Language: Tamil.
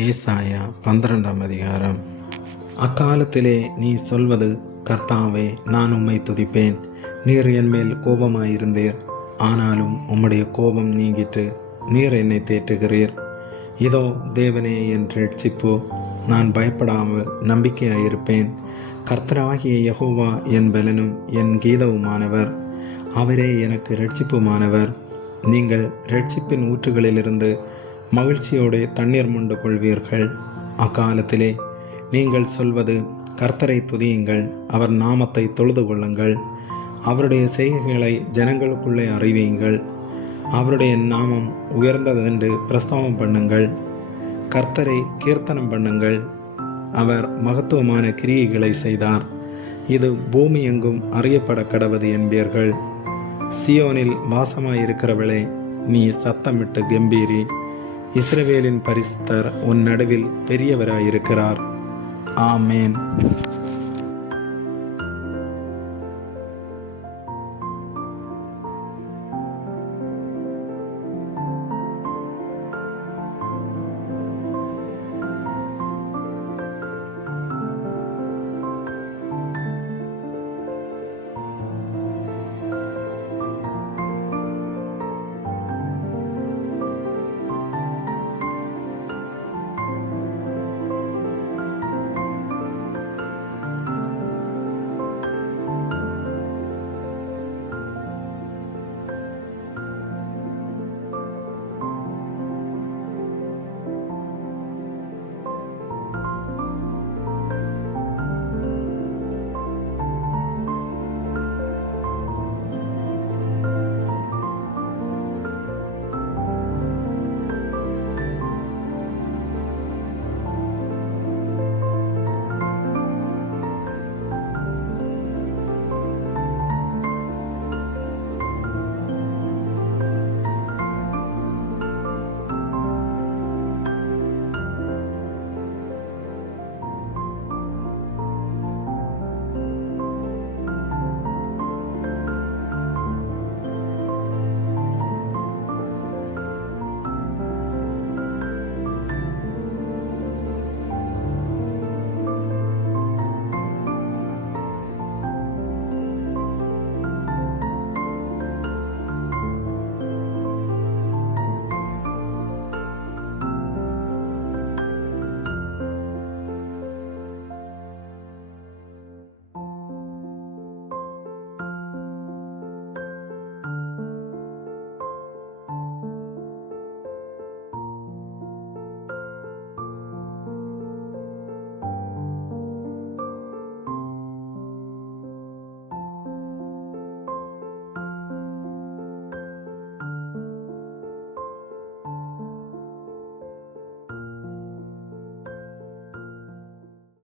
ஏசாயா 12ஆம் அதிகாரம். அக்காலத்திலே நீ சொல்வது, கர்த்தாவே, நான் உம்மை துதிப்பேன். நீர் என்மேல் கோபமாயிருந்தீர், ஆனாலும் உம்முடைய கோபம் நீங்கிட்டு நீர் என்னை தேற்றுகிறீர். இதோ தேவனே என் இரட்சிப்பு, நான் பயப்படாமல் நம்பிக்கையாயிருப்பேன். கர்த்தராகிய யெகோவா என் பலனும் என் கீதவுமானவர், அவரே எனக்கு இரட்சிப்புமானவர். நீங்கள் இரட்சிப்பின் ஊற்றுகளிலிருந்து மகிழ்ச்சியோடு தண்ணீர் மொண்டு கொள்வீர்கள். அக்காலத்திலே நீங்கள் சொல்வது, கர்த்தரை துதியுங்கள், அவர் நாமத்தை தொழுது கொள்ளுங்கள், அவருடைய செய்கைகளை ஜனங்களுக்குள்ளே அறிவியுங்கள், அவருடைய நாமம் உயர்ந்ததென்று பிரஸ்தாபம் பண்ணுங்கள், கர்த்தரை கீர்த்தனம் பண்ணுங்கள், அவர் மகத்துவமான கிரியைகளை செய்தார், இது பூமி எங்கும் அறியப்பட கடவது என்பீர்கள். சியோனில் வாசமாயிருக்கிறவளே, நீ சத்தமிட்டு கம்பீரி. இஸ்ரவேலின் பரிசுத்தர் உன் நடுவில் பெரியவராயிருக்கிறார். ஆமேன்.